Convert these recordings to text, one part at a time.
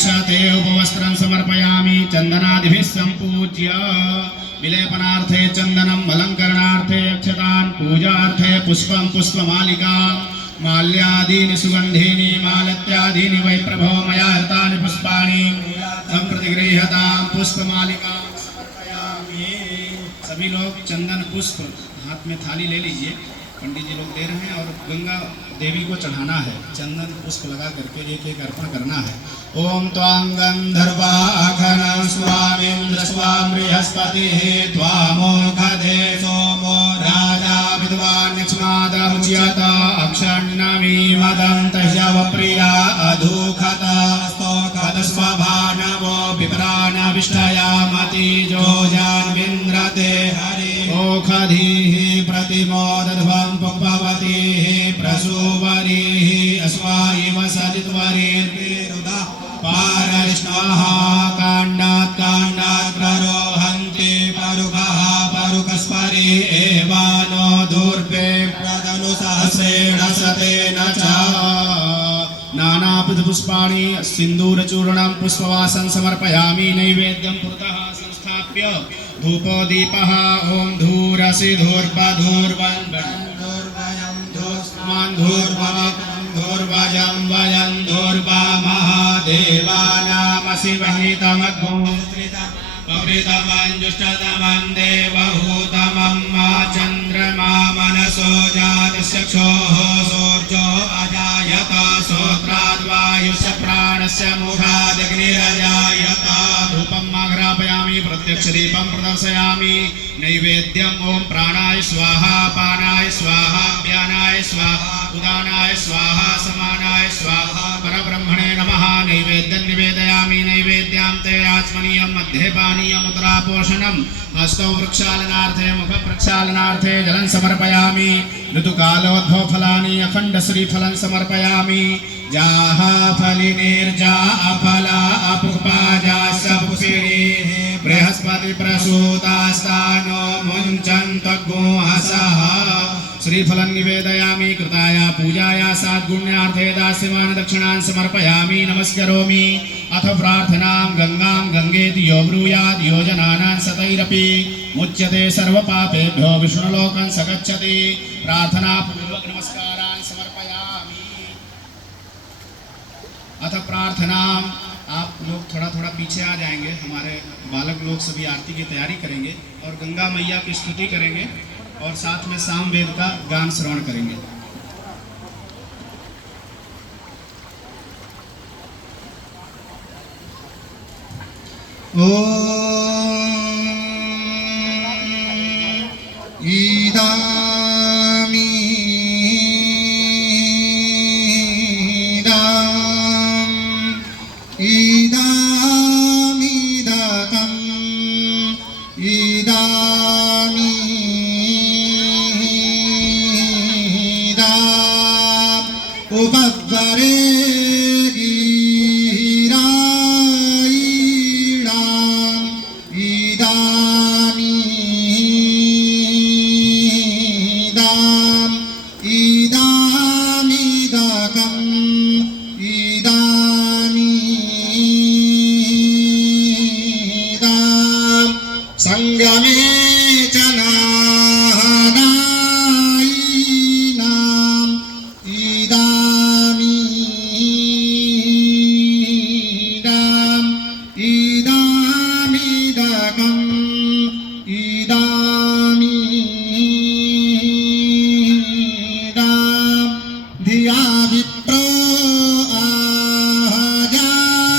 अक्षते उपवस्त्रं समर्पयामि चन्दनादिभिः सम्पूज्य विलेपनार्थे चन्दनम् अलङ्करणार्थे अक्षतान् पूजार्थे पुष्पं पुष्पमालिका माल्यादीनि सुगन्धीनि मालत्यादीनि वै प्रभो मया हृतानि पुष्पाणि सम्प्रतिगृह्यतां पुष्पमालिका समर्पयामि। सभी लोग चंदन पुष्प हाथ में थाली ले लीजिए, पंडित जी लोग दे रहे हैं और गंगा देवी को चढ़ाना है। चंदन पुष्प लगा करके एक एक अर्पण करना है। ओम त्वां गंधर्वाघन स्वामिन्द्र स्वाम बृहस्पतिः त्वामोघदे सोमो राजा विद्वान् यक्ष्मादमुच्यत अक्षण्णवी मदन्तह्यवप्रिया अधूखत स्तोखत स्वभानवो विप्रानविष्टयामति जोजान्विन्द्रते हरि ओखधीः प्रतिमोदध्वं पुष्पवतीः प्रसूवरीः अस्वायिव सलित्वरीर्विरुदा पारष्णवः काण्डात् काण्डात् प्ररोहन्ति परुकः परुकस्परि एवानो दूर्वे प्रदनुसहस्रेण सतेन च नानाविधपुष्पाणि सिन्दूरचूर्णं पुष्पवासं समर्पयामि नैवेद्यं पुरतः संस्थाप्य धूपो दीपः ओम धूरसि धूर्वधूर्वन् धूर्वयं धूस्मान् धूर्वमितं धूर्वजं वयं धूर्वामः देवानामसि वह्नितमग्भुं पवृतमञ्जुष्टतमं देवहूतमं मा चन्द्रमा मनसो जातश्चक्षोः सूर्यो अजायत श्रोत्राद्वायुस्य प्राणस्य मुखादग्निरजायत धूपं आघ्रापयामि प्रत्यक्षदीपं प्रदर्शयामि नैवेद्यम् ओम प्राणाय स्वाहा पानाय स्वाहा व्यानाय स्वाहा उदानाय स्वाहा समानाय स्वाहा परब्रह्मणे नमः नैवेद्यं निवेदयामि नैवेद्यान्ते आचमनीयं मध्ये पानीयम् उत्तरापोषणं हस्तौ वृक्षालनार्थे मुख प्रक्षालनार्थे जलं समर्पयामि ऋतुकालोद्भवफलानि अखण्डश्रीफलं समर्पयामि जाहा फलिनीर्जा अफला अपुष्पाजा सपुष्पिणी बृहस्पति प्रसूतास्तानो मुञ्चन्तगोहसः श्रीफलं निवेदयामि कृताया पूजाया साद्गुण्यार्थे दास्यमान् दक्षिणान् समर्पयामि नमस्करोमि अथ प्रार्थनां गंगां गंगेति यो ब्रूयात् योजनानां सतैरपि मुच्यते सर्वपापेभ्यो विष्णुलोकं स गच्छति प्रार्थना पूर्वक नमस्कारान् समर्पयामि। अथ प्रार्थनां आप लोग थोड़ा थोड़ा पीछे आ जाएंगे, हमारे बालक लोग सभी आरती की तैयारी करेंगे और गंगा मैया की स्तुति करेंगे और साथ में सामवेद का गान श्रवण करेंगे।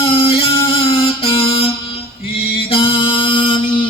आजायाता इदामी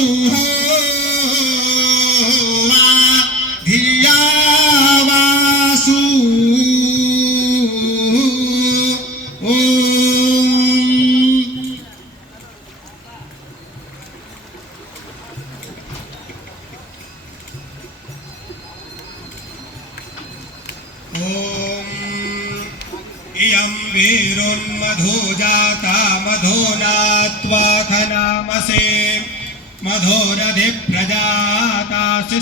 हो वा धिया वासु इयं वीरुन्मधु जाता मधोनात्वा खनामसे मधोरधिप्रजातासि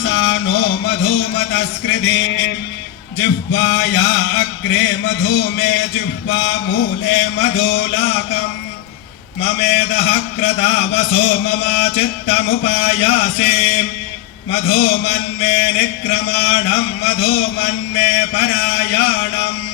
सानो मधुमतस्कृधे जिह्वाया अग्रे मधु मे जिह्वा मूले मधुलाकम् ममेदः क्रतावसो मम चित्तमुपायासे मधुमन्मे निक्रमाणं मधुमन्मे परायाणम्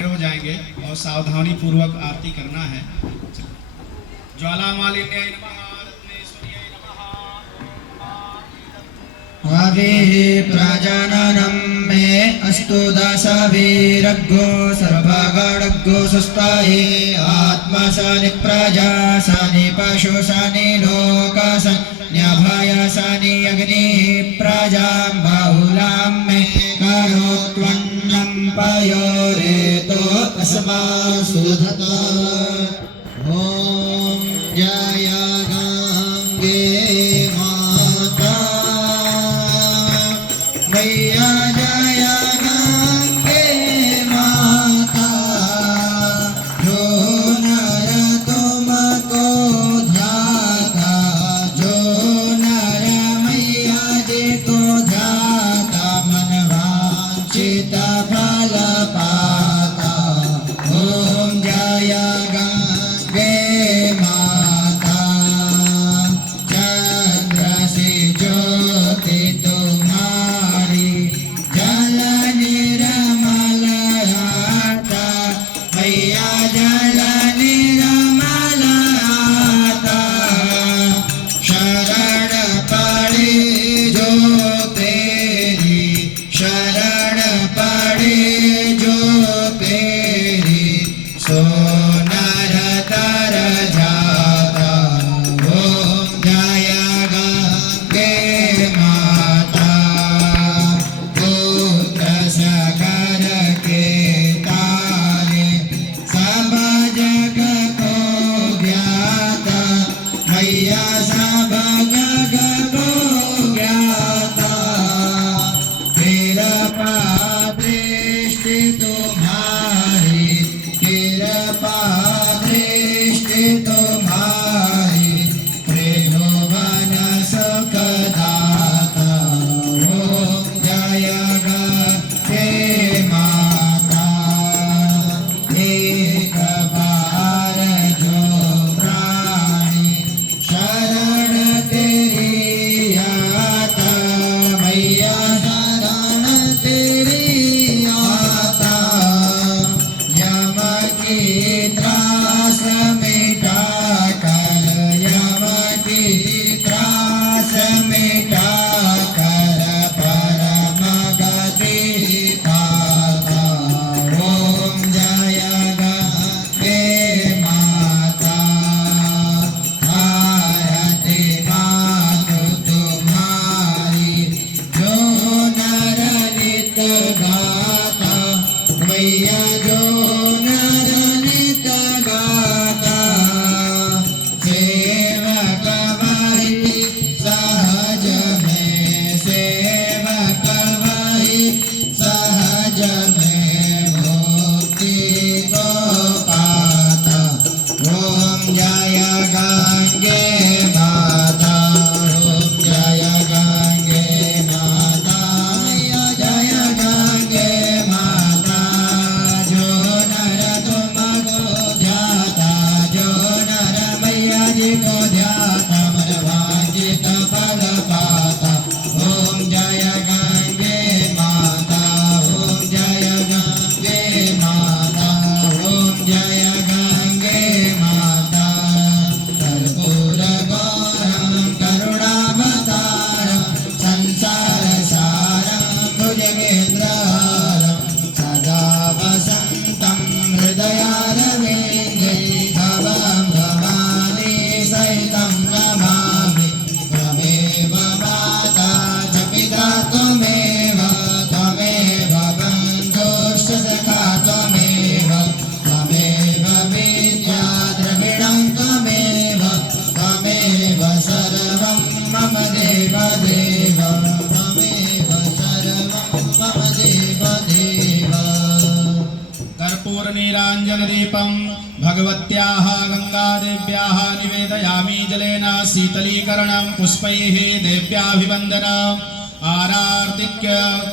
हो जाएंगे और सावधानी पूर्वक आरती करना है। ज्वाला मालिन्याय नमः, रत्नेश्वर्याय नमः। आदि प्रजननं मे अस्तु दशवीरग्गो सर्वगणग्गो सुस्ताये आत्मशनि प्रजा शनि पशु शनि लोक शन्यभयशनि अग्निः प्रजां बहुलां मे करोत्वन्नं पयोरेतो अस्मासुधता। ॐ जय गङ्गे माता मैया जय गङ्गे माता जो नर तुमको ध्याता जो नर मैया जी को ध्याता मन वांछित फल पाता। ओम जय गंगे माता चंद्र से ज्योति तुम्हारी जल निर्मल आता मैया जल निर्मल आता शरण पड़े जो तेरी शरण पड़े जो तेरी सो नर तर जाता। ओम जय गंगे माता पुत्र सागर के तारे सब जग को ज्ञाता मैया सब जग को ज्ञाता कृपा दृष्टि तुम्हारी कृपा दृष्टि तुम्हारी त्रिभुवन सुखदाता। ओम जय गंगे माता एक बार जो प्राणी शरण तेरी आता मैया शरण तेरी आता यम की त्रास मिटा कर यम की त्रास मिटा कर परम गति पाता। ओम जय गंगे माता आरती मातु तुम्हारी जो नर नित गाता मैया जो नर नित गाता सेवक वही सहज में सेवक वही सहज में मुक्ति को पाता। ओम जय गंगे माता ओम जय गंगे माता मैया जय गंगे माता जो नर तुमको ध्याता जो नर मैया जी को ध्याता मन वांछित फल पाता। ओम जय गंगे माता ओम जय गंगे माता ओम जय गंगे माता कर्पूर गौरं करुणावतारं संसार सारं भुजगेन्द्र कर्पूरनीराञ्जनदीपं भगवत्याः गङ्गादेव्याः निवेदयामि जलेन शीतलीकरणं पुष्पैः देव्याभिवन्दनम् आरार्तिक्य